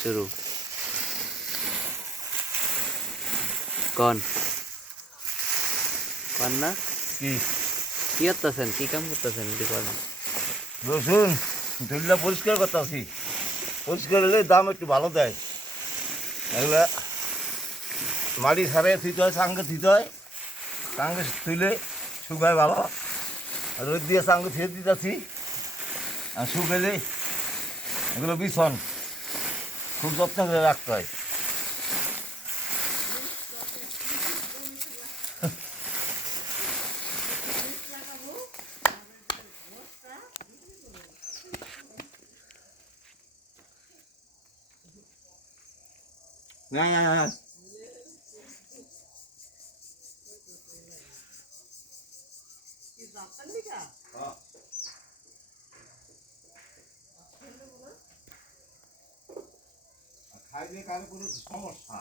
শুরু কন কন না কি কি করতেছেন কি কাম করতেছেন এটি করেন রসুন ধুলিটা পরিষ্কার করতেছি পরিষ্কার হলে দাম একটু ভালো দেয় এগুলা মাটি সারে থুইতে হয় সাঙ্গে থুইতে হয় সাঙ্গে থুইলে শুকায় ভালো রোদ দিয়ে সাঙ্গে থুয়ে দিতেছি আর শুকাইলে এগুলো বিছন খুব যত্ন করে রাখতে হয় না না না খাইলে কারো কোনো সমস্যা